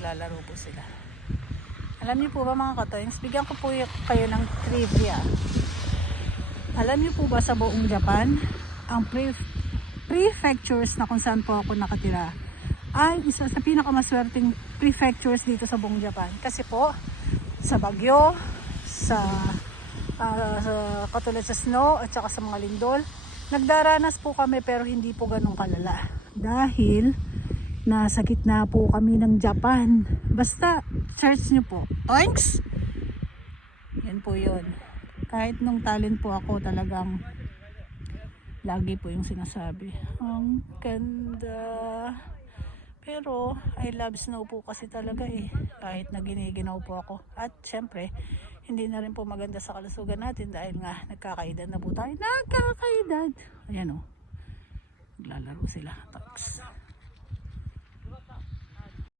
Naglalaro po sila. Alam niyo po ba mga katoings, bigyan ko po kayo ng trivia. Alam niyo po ba sa buong Japan, ang prefectures na kung saan po ako nakatira ay isa sa pinakamaswerteng prefectures dito sa buong Japan. Kasi po, sa bagyo, sa katulad sa snow at saka sa mga lindol, nagdaranas po kami pero hindi po ganun kalala. Dahil nasa gitna po kami ng Japan. Basta search nyo po. Oinks! Yan po yun. Kahit nung talent po ako, talagang lagi po yung sinasabi. Ang ganda. Pero I love snow po kasi talaga eh. Kahit na giniginaw po ako. At syempre, hindi na rin po maganda sa kalusugan natin dahil nga nagkakaedad na po tayo. Nagkakaedad. Ayan o. Naglalaro sila. Talks.